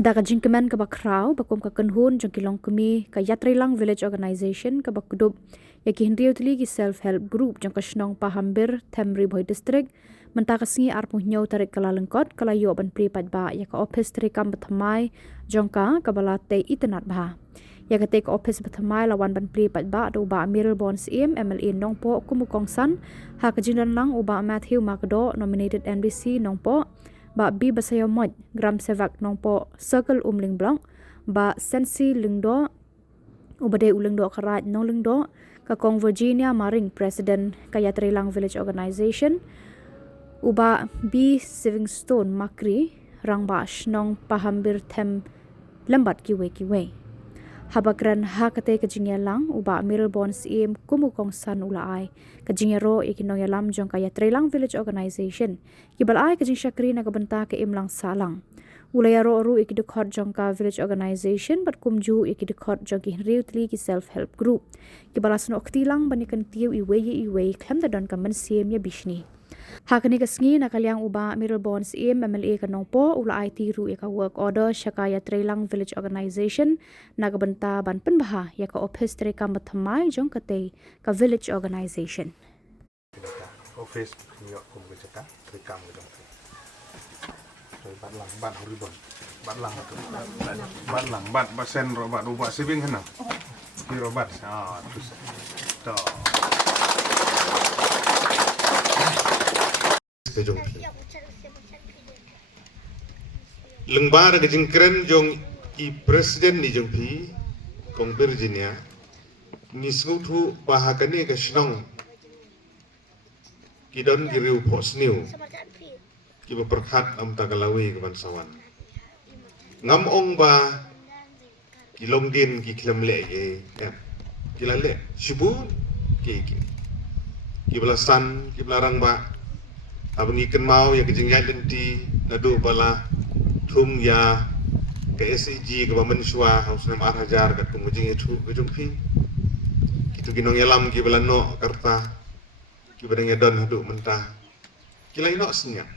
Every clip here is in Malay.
Da ka jingkemen ka bakrau bakum ka kanhun jong kilong kumi ka Yatrailang Village Organization ka bakudub ya ki hindriu tli ki self help group jong ka shnong pahambir Temri Boy district menta ka singi arpuh nyau tarik kala lengkot kala yo ban pri pat ba ya ka office tri kam bathamai jong ka balate itenat ba ya ka take office bathamai lawan ban pri pat ba do ba Mirror Bonds MLA nongpo kumukong san ha ka jindan lang uba Matthew Makdo nominated NBC nongpo ba bi basayo mod gram sevak nongpo circle umling blong ba sensi lingdo ubade ulingdo karat nong lingdo ka kong Virginia Maring president ka Yatrailang Village Organization uba bi Livingstone Makri rang ba shnong pahambir them lambat kiwe habagran ha kate ka jingyalang uba Mirror Bonds kumukong san ulaay ka jingyaro ikinong yalam jong ka Yatrailang Village Organization kibalay ka jing syakri na kabanta ka imlang salang ulayaro ru ikidukot jong ka Village Organization bat kumju ikidukot jong ki hriu tli ki self help group kibalas no oktilang banikan tiw iwe klam don ka mansiem ya bishni hakani kasngi nakalyang uba Mirror Bonds MLA kanongpo ula IT ru ka work order syaka Yatrailang Village Organization nagabanta ban penbaha ya ka office tre kam bathamai jong kate ka Village Organization office yo kum ke caka tre kam ke jong tre bat horibon bat lang bat sen ro bat uba saving hana ki ro bat terus to kejong lengbar ke jingkren jong i presiden ni jong pi kong Virginia ni skutu bahagane ke shnong kidon giriu posniu ki berkat am tagalawi ke bansawan ngam ong ba kilongdin ki klemle ya kilale shibu ki belasan ki belarang ba abang ikan mau ya kejeng denti nadu bala thum ya ke SEG ke Bamenshwa hausnam arhajar kat kumujing itu kejung pi kitu ginong yalam ki bala no karta ki badang yadon hadu mentah kilai no senyang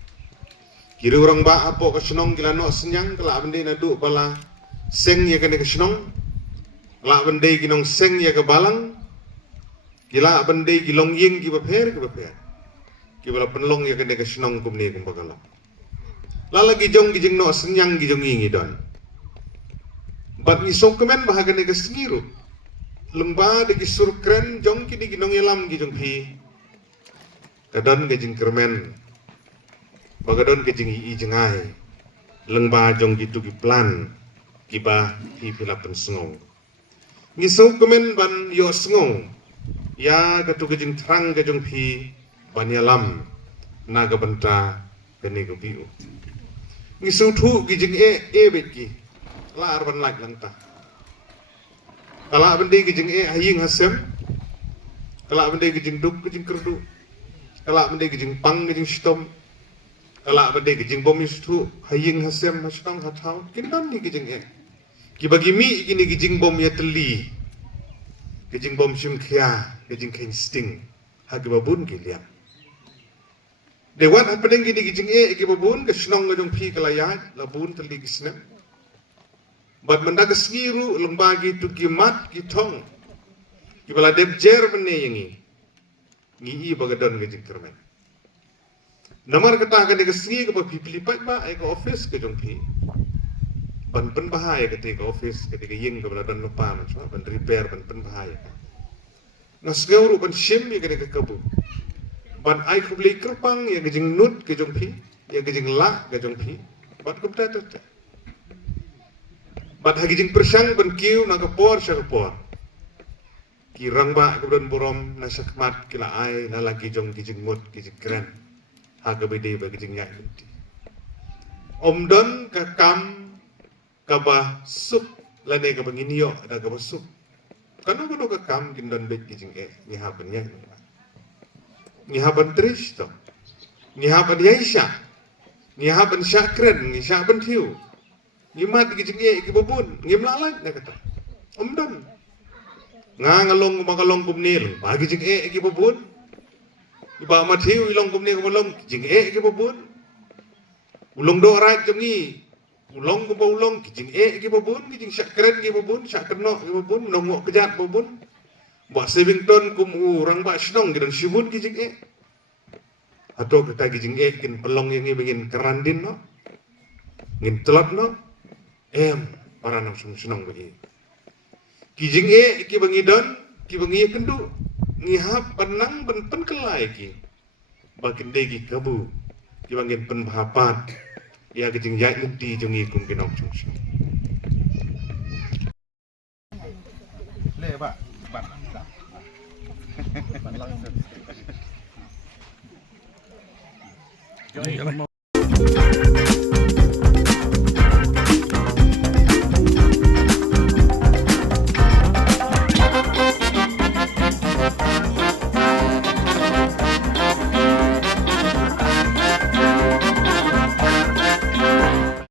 kiri orang ba apo ke senong kila no senyang kala bende nadu bala seng ya kene ke senong kala bende ginong seng ya ke balang kila bende gilong ying ki baper kibala penlong ya kene ke senong kumni kum bagalam lala gijong no senyang gijong yingi don bat ni sokemen bahagane ke sengiru lemba de kisur kren jong kini ginong yalam gijong hi kadon gijing kermen bagadon gijing i jengai lengba jong gitu ki plan kiba hi pila pensengong ni sokemen ban yo sengong ya katu gijing terang gijong hi banyalam naga benta kene go biu ngisu thu gijing beki la arban lag lanta kala bende gijing haying hasem kala bende gijing duk gijing kerdu kala bende gijing pang gijing stom kala bende gijing bom istu haying hasem hasang hathau kindan ni gijing ki bagi mi gini gijing bom ya teli gijing bom sim khia gijing kain sting hagi babun gilian dewan hapedeng gini gijing ki babun ke snong ngajong pi kalayat labun teli gisna bat menda ke sgiru lembagi tu kimat ki thong ki bala deb jer mene yangi ngi bagadon gijing kermen namar kata ka de sgi ke pi pilipat ba ai ka office ke jong pi ban pen bahaya ke te ka office ke de ying ke bala don lupa man ban repair ban pen bahaya nasgeuru ban shim ye ke de kabu ban ai kubli kerpang ya gejing nut ke jong pi ya gejing la ke jong pi bat kubta tata bat ha gejing persang ban kiu na kapor syarpor ki rangba ke don borom na sakmat kila ai na lagi jong gejing mut gejing kren ha ke bede ba gejing ngai nanti om don ka kam ka ba sup lane ka banginio ada ka ba sup kanu ka kam gindan bet gejing ni ha ban nya ni haban Tristo, ni haban Yaisha, ni haban Syakren, ni Syaban Tiu, ni mat gijing ki babun, ni mlalat na kata. Omdon. Ngalong magalong kumnil, ba gijing ki babun. Iba mat Tiu ilong kumnil kumalong gijing ki babun. Ulong do rat jongi ulong ko ba ulong kijing ki babun kijing syak keren ki babun syak kenok ki babun nongok kejat babun ba Savington kum urang ba snong gidan sibun kijing atau kita kijing kin pelong yang ingin kerandin no ngin telat no para nang senong bagi kijing ki bangidon ki bangi kendu ngihap penang ben kelai ki bakin degi kabu ki bangin pen bahapat ya kijing jai nanti jongi kum kinok chung le pak ban langsung